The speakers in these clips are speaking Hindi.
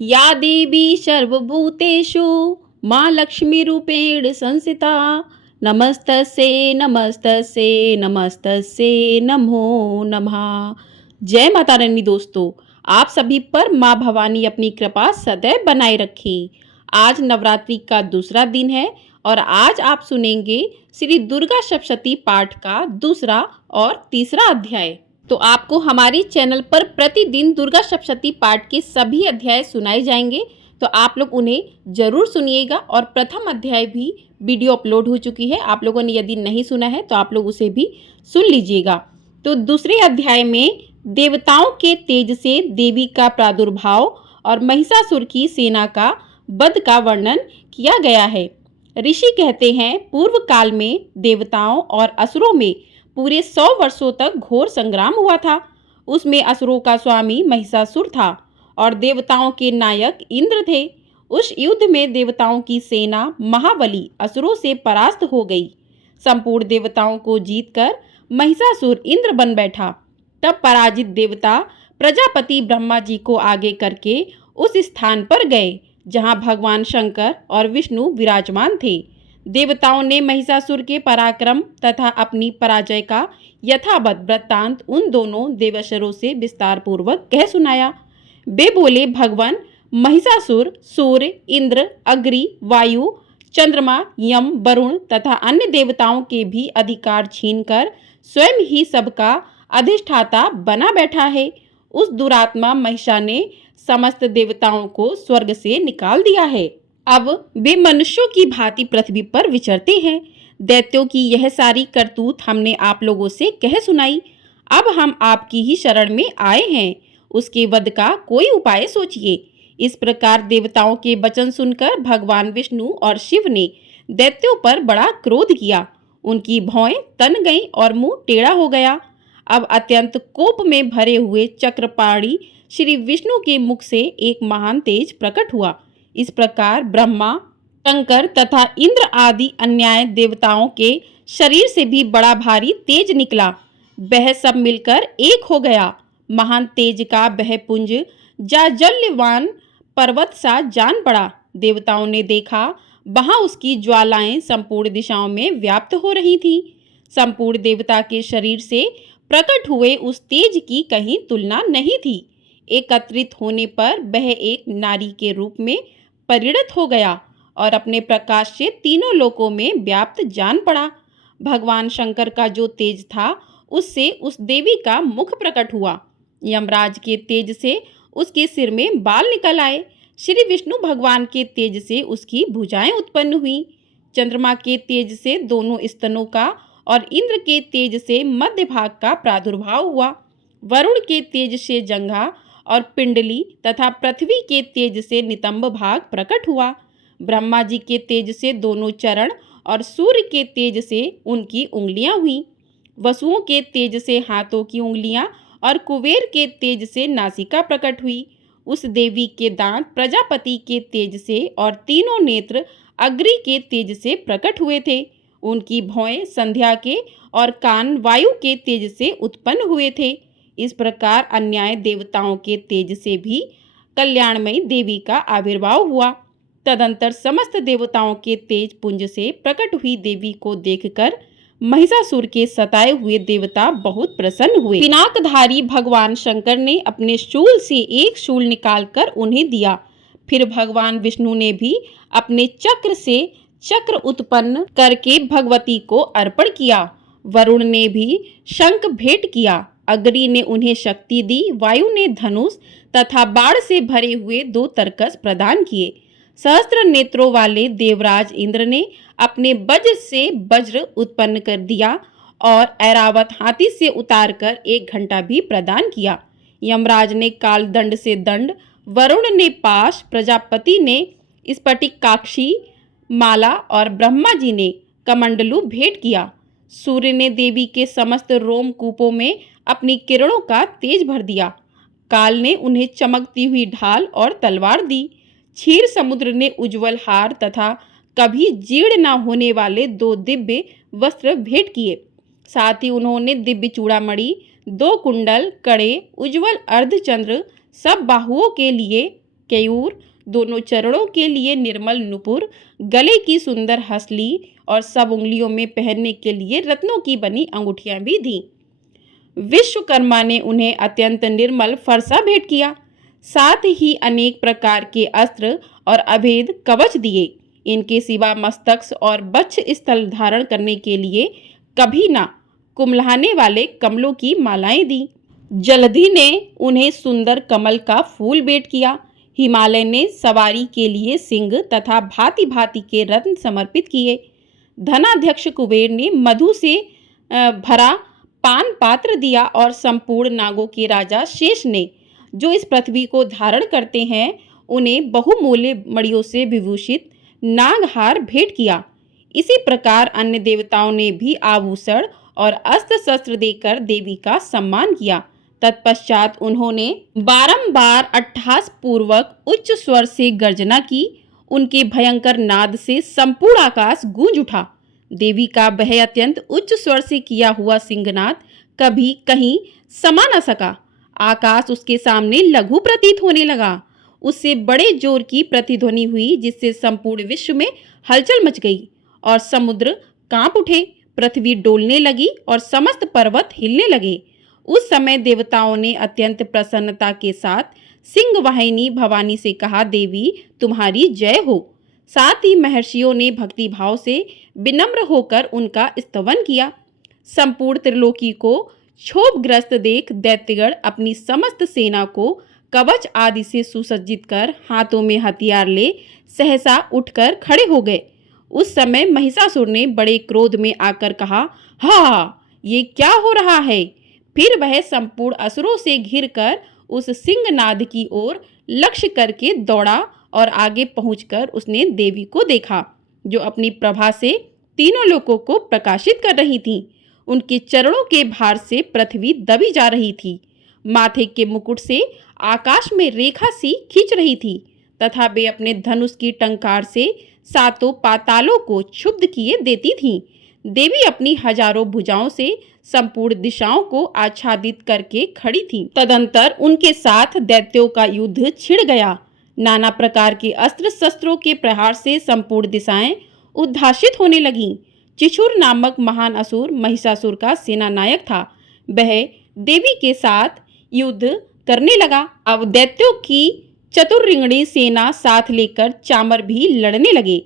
या देवी सर्वभूतेषु माँ लक्ष्मीरूपेण संस्थिता नमस्तस्यै नमस्तस्यै नमस्तस्यै नमो नमः। जय माता रानी। दोस्तों, आप सभी पर माँ भवानी अपनी कृपा सदैव बनाए रखे। आज नवरात्रि का दूसरा दिन है और आज आप सुनेंगे श्री दुर्गा सप्तशती पाठ का दूसरा और तीसरा अध्याय। तो आपको हमारे चैनल पर प्रतिदिन दुर्गा सप्तशती पाठ के सभी अध्याय सुनाए जाएंगे, तो आप लोग उन्हें जरूर सुनिएगा। और प्रथम अध्याय भी वीडियो अपलोड हो चुकी है, आप लोगों ने यदि नहीं सुना है तो आप लोग उसे भी सुन लीजिएगा। तो दूसरे अध्याय में देवताओं के तेज से देवी का प्रादुर्भाव और महिषासुर की सेना का वध का वर्णन किया गया है। ऋषि कहते हैं, पूर्व काल में देवताओं और असुरों में पूरे 100 वर्षों तक घोर संग्राम हुआ था। उसमें असुरों का स्वामी महिषासुर था और देवताओं के नायक इंद्र थे। उस युद्ध में देवताओं की सेना महाबली असुरों से परास्त हो गई। संपूर्ण देवताओं को जीतकर महिषासुर इंद्र बन बैठा। तब पराजित देवता प्रजापति ब्रह्मा जी को आगे करके उस स्थान पर गए जहां भगवान शंकर और विष्णु विराजमान थे। देवताओं ने महिषासुर के पराक्रम तथा अपनी पराजय का यथावत वृत्तांत उन दोनों देवशरों से विस्तार पूर्वक कह सुनाया। वे बोले, भगवान महिषासुर सूर्य, इंद्र, अग्नि, वायु, चंद्रमा, यम, वरुण तथा अन्य देवताओं के भी अधिकार छीनकर स्वयं ही सबका अधिष्ठाता बना बैठा है। उस दुरात्मा महिषा ने समस्त देवताओं को स्वर्ग से निकाल दिया है। अब वे मनुष्यों की भांति पृथ्वी पर विचरते हैं। दैत्यों की यह सारी करतूत हमने आप लोगों से कह सुनाई। अब हम आपकी ही शरण में आए हैं, उसके वध का कोई उपाय सोचिए। इस प्रकार देवताओं के वचन सुनकर भगवान विष्णु और शिव ने दैत्यों पर बड़ा क्रोध किया। उनकी भौएं तन गईं और मुंह टेढ़ा हो गया। अब अत्यंत कोप में भरे हुए चक्रपाणी श्री विष्णु के मुख से एक महान तेज प्रकट हुआ। इस प्रकार ब्रह्मा, शंकर तथा इंद्र आदि अन्याय देवताओं के शरीर से भी बड़ा भारी तेज निकला। वह सब मिलकर एक हो गया। महान तेज का वह पुंज जाज्वल्यमान पर्वत सा जान पड़ा। देवताओं ने देखा, वहां उसकी ज्वालाएं संपूर्ण दिशाओं में व्याप्त हो रही थी। संपूर्ण देवता के शरीर से प्रकट हुए उस तेज की कहीं तुलना नहीं थी। एकत्रित होने पर वह एक नारी के रूप में परिणत हो गया और अपने प्रकाश से तीनों लोकों में व्याप्त जान पड़ा। भगवान शंकर का जो तेज था, उससे उस देवी का मुख प्रकट हुआ। यमराज के तेज से उसके सिर में बाल निकल आए। श्री विष्णु भगवान के तेज से उसकी भुजाएं उत्पन्न हुई। चंद्रमा के तेज से दोनों स्तनों का और इंद्र के तेज से मध्य भाग का प्रादुर्भाव हुआ। वरुण के तेज से जंघा और पिंडली तथा पृथ्वी के तेज से नितंब भाग प्रकट हुआ। ब्रह्मा जी के तेज से दोनों चरण और सूर्य के तेज से उनकी उंगलियां हुई। वसुओं के तेज से हाथों की उंगलियां और कुबेर के तेज से नासिका प्रकट हुई। उस देवी के दांत प्रजापति के तेज से और तीनों नेत्र अग्नि के तेज से प्रकट हुए थे। उनकी भौएं संध्या के और कान वायु के तेज से उत्पन्न हुए थे। इस प्रकार अन्याय देवताओं के तेज से भी कल्याणमयी देवी का आविर्भाव हुआ। तदंतर समस्त देवताओं के तेज पुंज से प्रकट हुई देवी को देखकर महिषासुर के सताए हुए देवता बहुत प्रसन्न हुए। पिनाकधारी भगवान शंकर ने अपने शूल से एक शूल निकालकर उन्हें दिया। फिर भगवान विष्णु ने भी अपने चक्र से चक्र उत्पन्न करके भगवती को अर्पण किया। वरुण ने भी शंख भेंट किया। अग्नि ने उन्हें शक्ति दी। वायु ने धनुष तथा बाण से भरे हुए 2 तरकस प्रदान किए। सहस्त्र नेत्रों वाले देवराज इंद्र ने अपने वज्र से वज्र उत्पन्न कर दिया और ऐरावत हाथी से उतारकर 1 घंटा भी प्रदान किया। यमराज ने काल दंड से दंड, वरुण ने पाश, प्रजापति ने स्फटिकाक्षी माला और ब्रह्मा जी ने कमंडलू भेंट किया। सूर्य ने देवी के समस्त रोमकूपों में अपनी किरणों का तेज भर दिया। काल ने उन्हें चमकती हुई ढाल और तलवार दी। क्षीर समुद्र ने उज्जवल हार तथा कभी जीर्ण न होने वाले 2 दिव्य वस्त्र भेंट किए। साथ ही उन्होंने दिव्य चूड़ामणि, 2 कुंडल, कड़े, उज्जवल अर्धचंद्र सब बाहुओं के लिए केयूर, दोनों चरणों के लिए निर्मल नुपुर, गले की सुंदर हसली और सब उंगलियों में पहनने के लिए रत्नों की बनी अंगूठियां भी दी। विश्वकर्मा ने उन्हें अत्यंत निर्मल फरसा भेंट किया, साथ ही अनेक प्रकार के अस्त्र और अभेद कवच दिए। इनके सिवा मस्तक और वक्ष स्थल धारण करने के लिए कभी ना कुम्हलाने वाले कमलों की मालाएं दी। जलधि ने उन्हें सुंदर कमल का फूल भेंट किया। हिमालय ने सवारी के लिए सिंह तथा भांति भांति के रत्न समर्पित किए। धनाध्यक्ष कुबेर ने मधु से भरा पान पात्र दिया और संपूर्ण नागों के राजा शेष ने, जो इस पृथ्वी को धारण करते हैं, उन्हें बहुमूल्य मणियों से विभूषित नागहार भेंट किया। इसी प्रकार अन्य देवताओं ने भी आभूषण और अस्त्र शस्त्र देकर देवी का सम्मान किया। तत्पश्चात उन्होंने बारंबार अट्टहास पूर्वक उच्च स्वर से गर्जना की। उनके भयंकर नाद से संपूर्ण आकाश गूंज उठा। देवी का वह अत्यंत उच्च स्वर से किया हुआ सिंहनाद कभी कहीं समा न सका। आकाश उसके सामने लघु प्रतीत होने लगा। उससे बड़े जोर की प्रतिध्वनि हुई, जिससे संपूर्ण विश्व में हलचल मच गई और समुद्र कांप उठे, पृथ्वी डोलने लगी और समस्त पर्वत हिलने लगे। उस समय देवताओं ने अत्यंत प्रसन्नता के साथ सिंह वाहिनी भवानी से कहा, देवी तुम्हारी जय हो। साथ ही महर्षियों ने भक्ति भाव से विनम्र होकर उनका स्तवन किया। संपूर्ण त्रिलोकी को क्षोभग्रस्त देख दैत्यगण अपनी समस्त सेना को कवच आदि से सुसज्जित कर हाथों में हथियार ले सहसा उठकर खड़े हो गए। उस समय महिषासुर ने बड़े क्रोध में आकर कहा, हा, ये क्या हो रहा है? फिर वह संपूर्ण असुरों से घिरकर उस सिंहनाद की ओर लक्ष्य करके दौड़ा और आगे पहुंचकर उसने देवी को देखा, जो अपनी प्रभा से तीनों लोकों को प्रकाशित कर रही थी। उनके चरणों के भार से पृथ्वी दबी जा रही थी। माथे के मुकुट से आकाश में रेखा सी खींच रही थी तथा वे अपने धनुष की टंकार से सातों पातालों को क्षुब्ध किए देती थीं। देवी अपनी हजारों भुजाओं से संपूर्ण दिशाओं को आच्छादित करके खड़ी थी। तदंतर उनके साथ दैत्यों का युद्ध छिड़ गया। नाना प्रकार के अस्त्र शस्त्रों के प्रहार से संपूर्ण दिशाएं उद्भासित होने लगीं। चिछुर नामक महान असुर महिषासुर का सेनानायक था। वह देवी के साथ युद्ध करने लगा। अब दैत्यों की चतुर्रिंगणी सेना साथ लेकर चामर भी लड़ने लगे।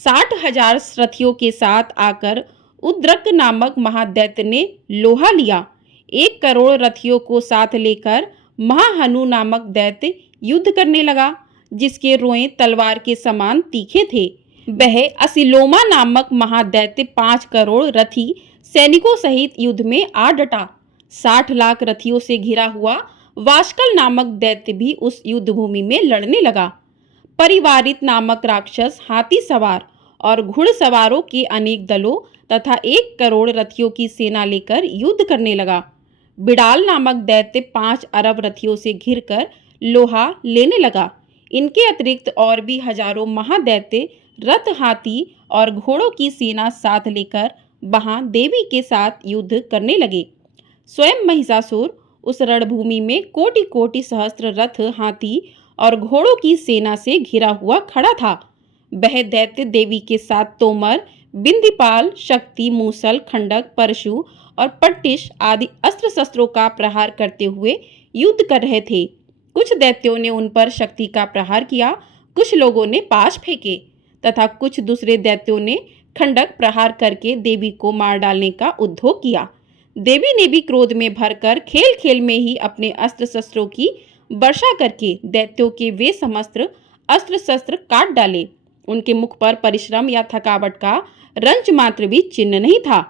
60,000 रथियों के साथ आकर उद्रक नामक महादैत्य ने लोहा लिया। 1 करोड़ रथियों को साथ लेकर महाहनु नामक दैत्य युद्ध करने लगा, जिसके रोएं तलवार के समान तीखे थे। वह असिलोमा नामक महादैत्य 5 करोड़ रथी सैनिकों सहित युद्ध में आ डटा। 60 लाख रथियों से घिरा हुआ वाष्कल नामक दैत्य भी उस युद्ध भूमि में लड़ने लगा। परिवारित नामक राक्षस हाथी सवार और घुड़सवारों के अनेक दलों तथा 1 करोड़ रथियों की सेना लेकर युद्ध करने लगा। बिडाल नामक दैत्य 5 अरब रथियों से घिरकर लोहा लेने लगा। इनके अतिरिक्त और भी हजारों महादैत्य रथ, हाथी और घोड़ों की सेना साथ लेकर वहां देवी के साथ युद्ध करने लगे। स्वयं महिषासुर उस रणभूमि में कोटि कोटि सहस्त्र रथ, हाथी और घोड़ों की सेना से घिरा हुआ खड़ा था। वह दैत्य देवी के साथ तोमर, बिंदीपाल, शक्ति, मूसल, खंडक, परशु और पट्टिश आदि अस्त्र शस्त्रों का प्रहार करते हुए युद्ध कर रहे थे। कुछ दैत्यों ने उन पर शक्ति का प्रहार किया, कुछ लोगों ने पाश फेंके तथा कुछ दूसरे दैत्यों ने खंडक प्रहार करके देवी को मार डालने का उद्योग किया। देवी ने भी क्रोध में भरकर खेल खेल में ही अपने अस्त्र शस्त्रों की वर्षा करके दैत्यों के वे समस्त अस्त्र शस्त्र काट डाले। उनके मुख पर परिश्रम या थकावट का रंच मात्र भी चिन्ह नहीं था।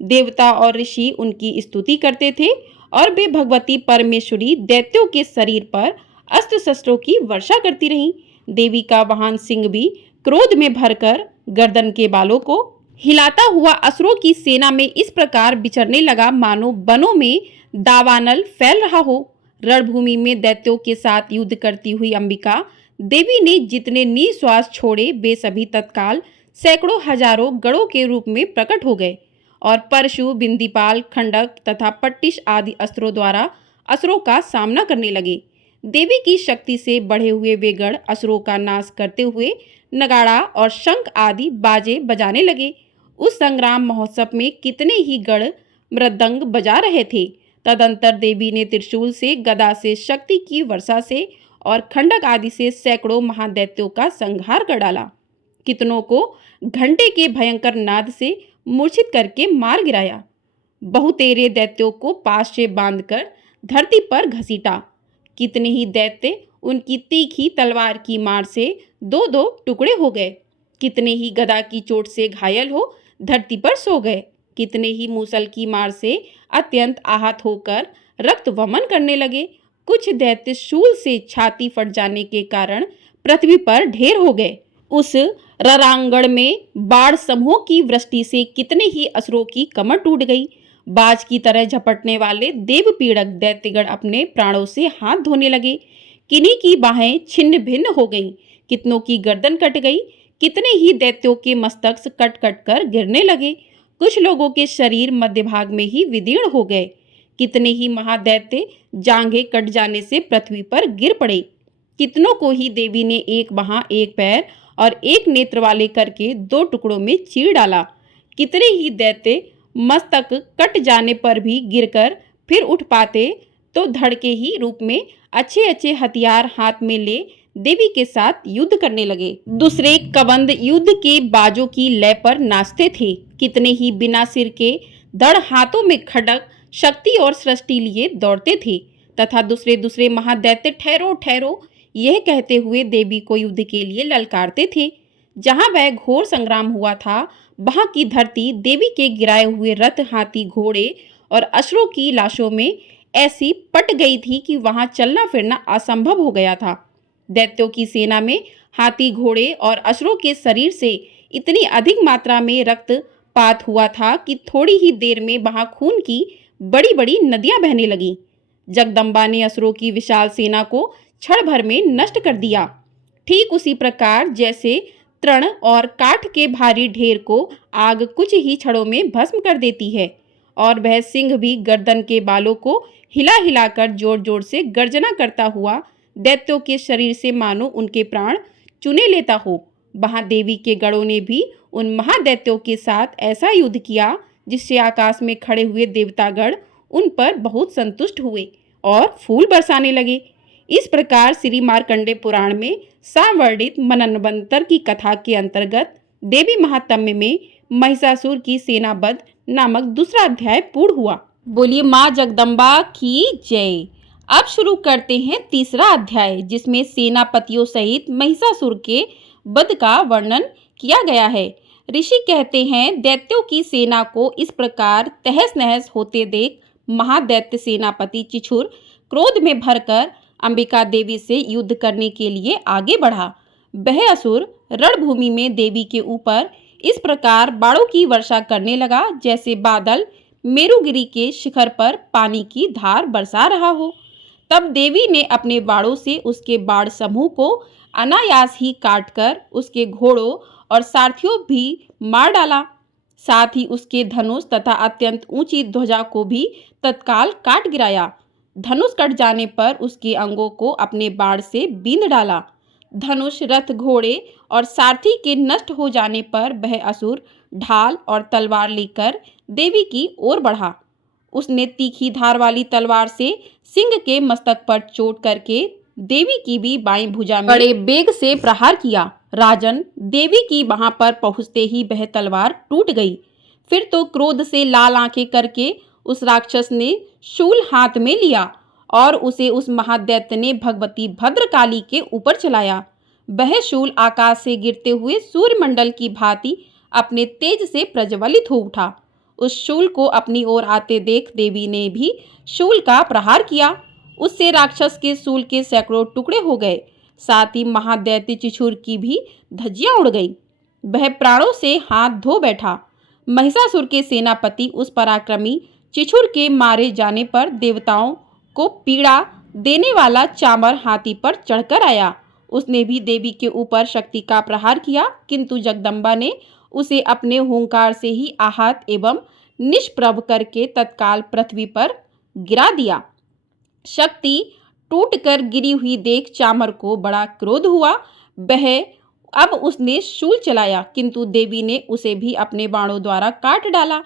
देवता और ऋषि उनकी स्तुति करते थे और वे भगवती परमेश्वरी दैत्यों के शरीर पर अस्त्र शस्त्रों की वर्षा करती रहीं। देवी का वाहन सिंह भी क्रोध में भरकर गर्दन के बालों को हिलाता हुआ असुरों की सेना में इस प्रकार विचरने लगा, मानो वनों में दावानल फैल रहा हो। रणभूमि में दैत्यों के साथ युद्ध करती हुई अंबिका देवी ने जितने निश्वास छोड़े, वे सभी तत्काल सैकड़ों हजारों गणों के रूप में प्रकट हो गए और परशु, बिंदीपाल, खंडक तथा पट्टिश आदि अस्त्रों द्वारा असुरों का सामना करने लगे। देवी की शक्ति से बढ़े हुए वे गण असुरों का नाश करते हुए नगाड़ा और शंख आदि बाजे बजाने लगे। उस संग्राम महोत्सव में कितने ही गण मृदंग बजा रहे थे। तदंतर देवी ने त्रिशूल से, गदा से, शक्ति की वर्षा से और खंडक आदि से सैकड़ों महादैत्यों का संहार कर डाला। कितनों को घंटे के भयंकर नाद से मूर्छित करके मार गिराया। बहुतेरे दैत्यों को पास से बांधकर धरती पर घसीटा। कितने ही दैत्य उनकी तीखी तलवार की मार से दो दो टुकड़े हो गए। कितने ही गदा की चोट से घायल हो धरती पर सो गए। कितने ही मूसल की मार से अत्यंत आहत होकर रक्त वमन करने लगे। कुछ दैत्य शूल से छाती फट जाने के कारण पृथ्वी पर ढेर हो गए। उस रणांगण में बाढ़ समूह की वृष्टि से कितने ही असुरों की कमर टूट गई। बाज की तरह झपटने वाले देव पीड़क दैत्यगण अपने प्राणों से हाथ धोने लगे। किन्हीं की बाहें छिन्न भिन्न हो गईं, कितनों की गर्दन कट गई। कितने ही दैत्यों के मस्तक कट कट कर गिरने लगे। कुछ लोगों के शरीर मध्य भाग में ही विदीर्ण हो गए। कितने ही महादैत्य जांघें कट जाने से पृथ्वी पर गिर पड़े। कितनों को ही देवी ने एक बाह, एक पैर और एक नेत्र वाले करके दो टुकड़ों में चीर डाला। कितने ही दैत्य मस्तक कट जाने पर भी गिरकर फिर उठ पाते तो धड़ के ही रूप में अच्छे अच्छे हथियार हाथ में ले देवी के साथ युद्ध करने लगे। दूसरे कबंद युद्ध के बाजों की लय पर नाचते थे। कितने ही बिना सिर के धड़ हाथों में खड्ग, शक्ति और सृष्टि लिए दौड़ते थे तथा दूसरे दूसरे महादैत्य ठहरो ठहरो यह कहते हुए देवी को युद्ध के लिए ललकारते थे। जहां वह घोर संग्राम हुआ था वहां की धरती देवी के गिराए हुए रथ, हाथी, घोड़े और असुरों की लाशों में ऐसी पट गई थी कि वहां चलना फिरना असंभव हो गया था। दैत्यों की सेना में हाथी, घोड़े और असुरों के शरीर से इतनी अधिक मात्रा में रक्तपात हुआ था कि थोड़ी ही देर में वहां खून की बड़ी बड़ी नदियां बहने लगीं। जगदम्बा ने असुरों की विशाल सेना को क्षण भर में नष्ट कर दिया। ठीक उसी प्रकार जैसे तृण और काठ के भारी ढेर को आग कुछ ही क्षणों में भस्म कर देती है और वह सिंह भी गर्दन के बालों को हिला हिलाकर जोर जोर से गर्जना करता हुआ दैत्यों के शरीर से मानो उनके प्राण चुने लेता हो, वहां देवी के गणों ने भी उन महादैत्यों के साथ ऐसा युद्ध किया जिससे आकाश में खड़े हुए देवतागण उन पर बहुत संतुष्ट हुए और फूल बरसाने लगे। इस प्रकार श्री मार्कंडे पुराण में सावर्णित मनन्वंतर की कथा के अंतर्गत देवी महात्म्य में महिषासुर की सेनाबद्ध नामक दूसरा अध्याय पूर्ण हुआ। बोलिए माँ जगदम्बा की जय। अब शुरू करते हैं तीसरा अध्याय जिसमें सेनापतियों सहित महिषासुर के वध का वर्णन किया गया है। ऋषि कहते हैं दैत्यों की सेना को इस प्रकार तहस नहस होते देख महादैत्य सेनापति चिछुर क्रोध में भरकर अंबिका देवी से युद्ध करने के लिए आगे बढ़ा। वह असुर रणभूमि में देवी के ऊपर इस प्रकार बाणों की वर्षा करने लगा जैसे बादल मेरुगिरी के शिखर पर पानी की धार बरसा रहा हो। तब देवी ने अपने बाणों से उसके बाण समूह को अनायास ही काटकर उसके घोड़ों और सारथियों भी मार डाला। साथ ही उसके धनुष तथा अत्यंत ऊंची ध्वजा को भी तत्काल काट गिराया। धनुष कट जाने पर उसके अंगों को अपने बाण से बींध डाला। धनुष, रथ, घोड़े और सारथी के नष्ट हो जाने पर वह असुर ढाल और तलवार लेकर देवी की ओर बढ़ा। उसने तीखी धार वाली तलवार से सिंह के मस्तक पर चोट करके देवी की भी बाईं भुजा में बड़े बेग से प्रहार किया। राजन, देवी की वहां पर पहुंचते ही वह तलवार टूट गई। फिर तो क्रोध से लाल आंखें करके उस राक्षस ने शूल हाथ में लिया और उसे उस महादैत्य ने भगवती भद्रकाली के ऊपर चलाया। वह शूल आकाश से गिरते हुए सूर्यमंडल की भांति अपने तेज से प्रज्वलित हो उठा। उस शूल को अपनी ओर आते देख देवी ने भी शूल का प्रहार किया। उससे राक्षस के शूल के सैकड़ों टुकड़े हो गए। साथ ही महादैत्य चिछुर की भी धज्जियां उड़ गई। वह प्राणों से हाथ धो बैठा। महिषासुर के सेनापति उस पराक्रमी चिछुर के मारे जाने पर देवताओं को पीड़ा देने वाला चामर हाथी पर चढ़कर आया। उसने भी देवी के ऊपर शक्ति का प्रहार किया, किंतु जगदम्बा ने उसे अपने हुंकार से ही आहत एवं निष्प्रभ करके तत्काल पृथ्वी पर गिरा दिया। शक्ति टूटकर गिरी हुई देख चामर को बड़ा क्रोध हुआ। वह अब उसने शूल चलाया, किंतु देवी ने उसे भी अपने बाणों द्वारा काट डाला।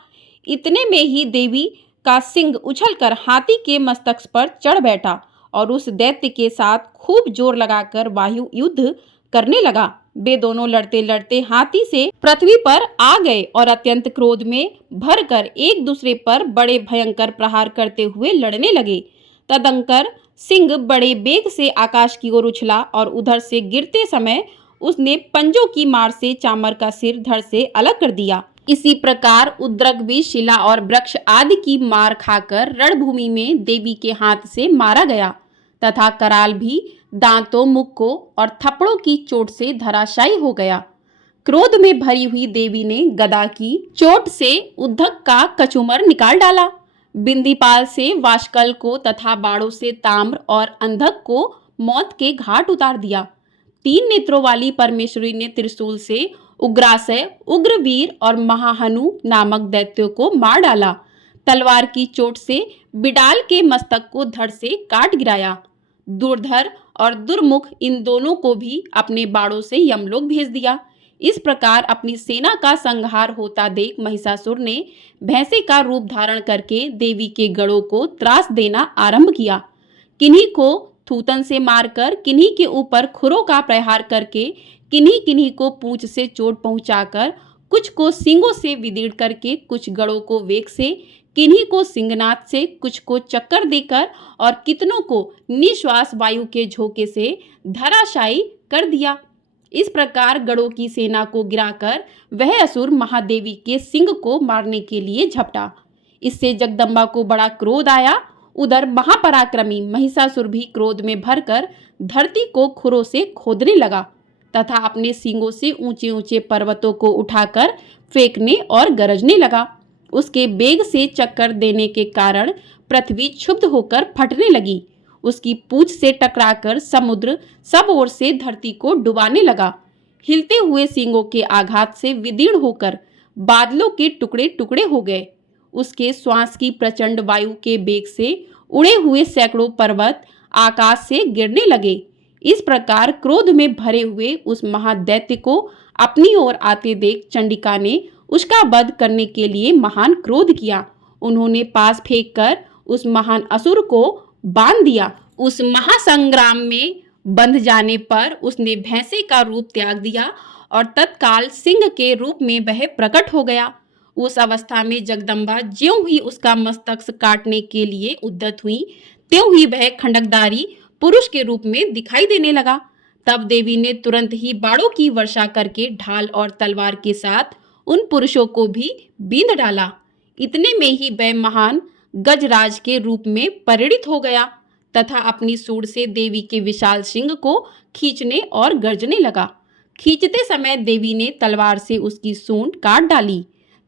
इतने में ही देवी का सिंह उछलकर हाथी के मस्तक पर चढ़ बैठा और उस दैत्य के साथ खूब जोर लगाकर वायु युद्ध करने लगा। वे दोनों लड़ते लड़ते हाथी से पृथ्वी पर आ गए और अत्यंत क्रोध में भरकर एक दूसरे पर बड़े भयंकर प्रहार करते हुए लड़ने लगे। तदंतर सिंह बड़े बेग से आकाश की ओर उछला और उधर से गिरते समय उसने पंजों की मार से चामर का सिर धड़ से अलग कर दिया। इसी प्रकार उद्रक भी शिला और वृक्ष आदि की मार खाकर रणभूमि में देवी के हाथ से मारा गया तथा कराल भी दांतों, मुक्कों और थप्पड़ों की चोट से धराशायी हो गया। क्रोध में भरी हुई देवी ने गदा की चोट से उद्धक का कचूमर निकाल डाला, बिंदीपाल से वाशकल को तथा बाड़ों से ताम्र और अंधक को मौत के घाट उतार दिया। 3 नेत्रों वाली परमेश्वरी ने त्रिशूल से उग्रासय, उग्रवीर और महाहनु नामक दैत्यों को मार डाला। तलवार की चोट से बिडाल के मस्तक को धड़ से काट गिराया। दुर्धर और दुर्मुख इन दोनों को भी अपने बाड़ों से यमलोक भेज दिया। इस प्रकार अपनी सेना का संहार होता देख महिषासुर ने भैंसे का रूप धारण करके देवी के गढ़ों को त्रास देना आरंभ किया। किन्हीं को थूतन से मारकर, किन्हीं के ऊपर खुरों का प्रहार करके, किन्हीं किन्हीं को पूंछ से चोट पहुंचाकर, कुछ को सींगों से विदीर्ण करके, कुछ गढ़ों को वेग से, किन्हीं को सिंहनाद से, कुछ को चक्कर देकर और कितनों को निश्वास वायु के झोंके से धराशायी कर दिया। इस प्रकार गढ़ों की सेना को गिराकर वह असुर महादेवी के सिंह को मारने के लिए झपटा। इससे जगदम्बा को बड़ा क्रोध आया। उधर महापराक्रमी महिषासुर भी क्रोध में भरकर धरती को खुरों से खोदने लगा तथा अपने सींगों से ऊंचे ऊंचे पर्वतों को उठाकर फेंकने और गरजने लगा। उसके बेग से चक्कर देने के कारण पृथ्वी क्षुब्ध होकर फटने लगी। उसकी पूंछ से टकराकर समुद्र सब ओर से धरती को डुबाने लगा। हिलते हुए सींगों के आघात से विदीर्ण होकर बादलों के टुकड़े टुकड़े हो गए। उसके श्वास की प्रचंड वायु के बेग से उड़े हुए सैकड़ों पर्वत आकाश से गिरने लगे। इस प्रकार क्रोध में भरे हुए उस महादैत्य को अपनी ओर आते देख चंडिका ने उसका वध करने के लिए महान क्रोध किया। उन्होंने पास फेंककर उस महान असुर को बांध दिया। उस महासंग्राम में बंध जाने पर उसने भैंसे का रूप त्याग दिया और तत्काल सिंह के रूप में वह प्रकट हो गया। उस अवस्था में जगदम्बा ज्यों ही उसका मस्तक काटने के लिए उद्यत हुई, त्यों ही वह खंडकधारी पुरुष के रूप में दिखाई देने लगा। तब देवी ने तुरंत ही बाणों की वर्षा करके ढाल और तलवार के साथ उन पुरुषों को भी बींध डाला। इतने में ही वह महान गजराज के रूप में परिणित हो गया तथा अपनी सूंड से देवी के विशाल सिंह को खींचने और गर्जने लगा। खींचते समय देवी ने तलवार से उसकी सूंड काट डाली।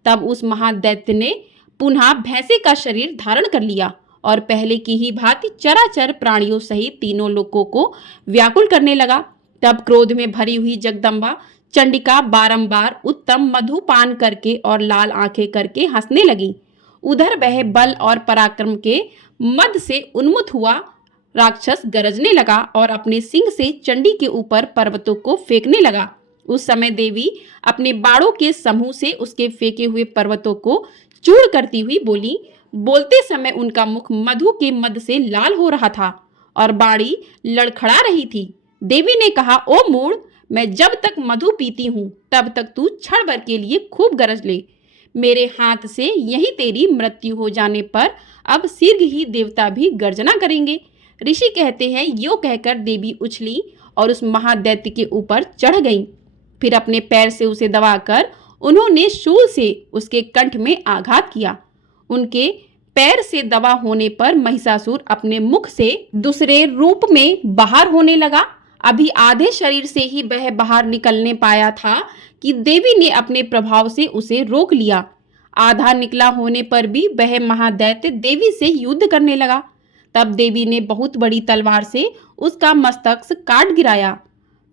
तब उस महादैत्य ने पुनः भैंसे का शरीर धारण कर लिया और पहले की ही भांति चराचर प्राणियों सहित तीनों लोकों को व्याकुल करने लगा। तब क्रोध में भरी हुई जगदम्बा चंडिका बारंबार उत्तम मधुपान करके और लाल आंखें करके हंसने लगी। उधर वह बल और पराक्रम के मद से उन्मुख हुआ राक्षस गरजने लगा और अपने सिंह से चंडी के ऊपर पर्वतों को फेंकने लगा। उस समय देवी अपने बाणों के समूह से उसके फेंके हुए पर्वतों को चूर्ण करती हुई बोली। बोलते समय उनका मुख मधु के मद से लाल हो रहा था और बाणी लड़खड़ा रही थी। देवी ने कहा, ओ मूढ़, मैं जब तक मधु पीती हूँ तब तक तू क्षण भर के लिए खूब गरज ले। मेरे हाथ से यही तेरी मृत्यु हो जाने पर अब शीघ्र ही देवता भी गर्जना करेंगे। ऋषि कहते हैं, यो कहकर देवी उछली और उस महादैत्य के ऊपर चढ़ गई। फिर अपने पैर से उसे दबाकर उन्होंने शूल से उसके कंठ में आघात किया। उनके पैर से दबा होने पर महिषासुर अपने मुख से दूसरे रूप में बाहर होने लगा। अभी आधे शरीर से ही वह बाहर निकलने पाया था कि देवी ने अपने प्रभाव से उसे रोक लिया। आधा निकला होने पर भी वह महादैत्य देवी से युद्ध करने लगा। तब देवी ने बहुत बड़ी तलवार से उसका मस्तक काट गिराया।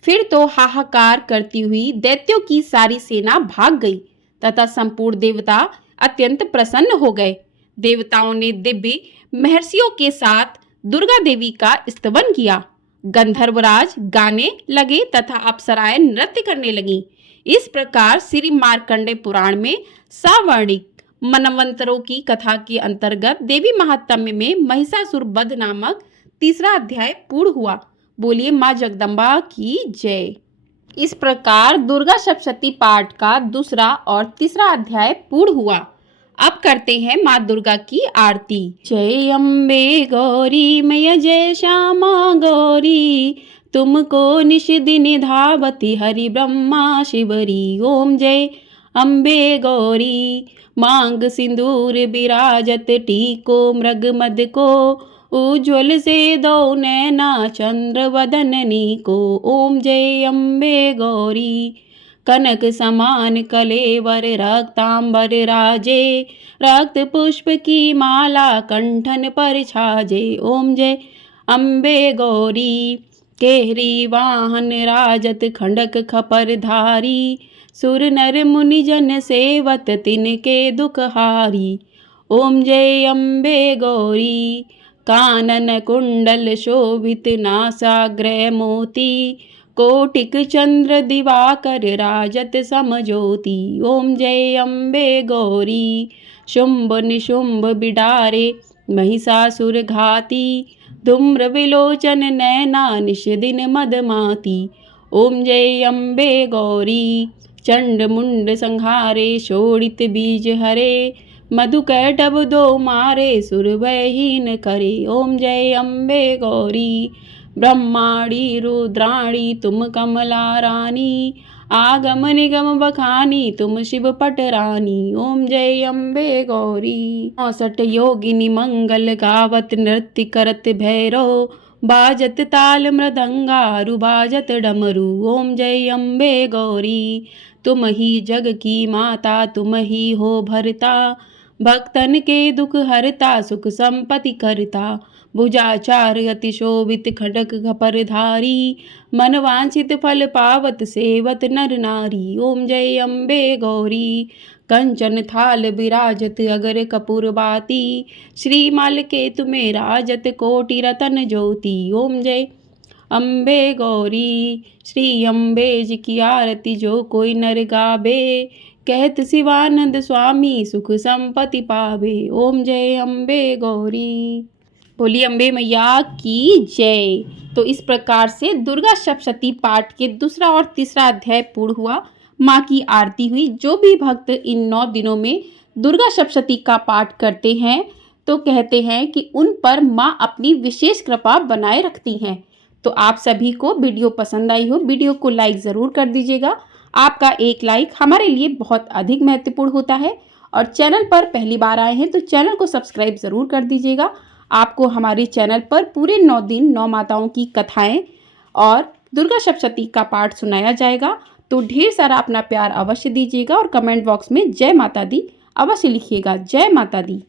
फिर तो हाहाकार करती हुई दैत्यों की सारी सेना भाग गई तथा संपूर्ण देवता अत्यंत प्रसन्न हो गए। देवताओं ने दिव्य महर्षियों के साथ दुर्गा देवी का स्तवन किया। गंधर्वराज गाने लगे तथा अप्सराएं नृत्य करने लगी। इस प्रकार श्री मार्कंडेय पुराण में सावर्णिक मनवंतरों की कथा के अंतर्गत देवी महात्म्य में महिषासुर वध नामक तीसरा अध्याय पूर्ण हुआ। बोलिए माँ जगदम्बा की जय। इस प्रकार दुर्गा सप्तशती पाठ का दूसरा और तीसरा अध्याय पूर्ण हुआ। अब करते हैं माँ दुर्गा की आरती। जय अम्बे गौरी मैया जय श्यामा गौरी, तुमको निश दिन धावती हरि ब्रह्मा शिवरी। ओम जय अम्बे गौरी, मांग सिंदूर विराजत टीको मृग मद को, उज्ज्वल से दो नैना चंद्र वदननी को। ओम जय अम्बे गौरी, कनक समान कलेवर रक्तांबर राजे, रक्त पुष्प की माला कंठन पर छाजे। ओम जय अम्बे गौरी, केहरी वाहन राजत खंडक खपर धारी, सुर नर मुनि जन सेवत तिनके दुख हारी। ओम जय अम्बे गौरी, कानन कुंडल शोभित नासाग्र मोती, कोटिक चंद्र दिवाकर राजत समज्योति। ओम जय अम्बे गौरी, शुंभ निशुंभ बिडारे महिषासुर घाती, धूम्र विलोचन नैना निश दिन मदमाती। ओम जय अम्बे गौरी, चंड मुंड संहारे शोणित बीज हरे, मधुकैटभ दो मारे सुर भयहीन करे। ओम जय अम्बे गौरी, ब्रह्माणी रुद्राणी तुम कमला रानी, आगम निगम बखानी तुम शिव पटरानी। ओम जय अम्बे गौरी, 64 योगिनी मंगल गावत नृत्य करत भैरव, बाजत ताल मृदंगा रुबाजत डमरू। ओम जय अम्बे गौरी, तुम ही जग की माता तुम ही हो भरता, भक्तन के दुख हरता सुख संपत्ति करता। भुजाचार अति शोभित खडक खपर धारी, मन वांछित फल पावत सेवत नर नारी। ओम जय अम्बे गौरी, कंचन थाल विराजत अगर कपूर बाती, श्रीमाल के तुम्हें राजत कोटि रतन ज्योति। ओम जय अम्बे गौरी, श्री अम्बे जी की आरती जो कोई नर गावे, कहत शिवानंद स्वामी सुख संपत्ति पावे। ओम जय अम्बे गौरी। बोली अम्बे मैया की जय। तो इस प्रकार से दुर्गा सप्तशती पाठ के दूसरा और तीसरा अध्याय पूर्ण हुआ। माँ की आरती हुई। जो भी भक्त इन 9 दिनों में दुर्गा सप्तशती का पाठ करते हैं तो कहते हैं कि उन पर माँ अपनी विशेष कृपा बनाए रखती हैं। तो आप सभी को वीडियो पसंद आई हो, वीडियो को लाइक ज़रूर कर दीजिएगा। आपका एक लाइक हमारे लिए बहुत अधिक महत्वपूर्ण होता है। और चैनल पर पहली बार आए हैं तो चैनल को सब्सक्राइब ज़रूर कर दीजिएगा। आपको हमारे चैनल पर पूरे 9 दिन 9 माताओं की कथाएं और दुर्गा सप्तशती का पाठ सुनाया जाएगा। तो ढेर सारा अपना प्यार अवश्य दीजिएगा और कमेंट बॉक्स में जय माता दी अवश्य लिखिएगा। जय माता दी।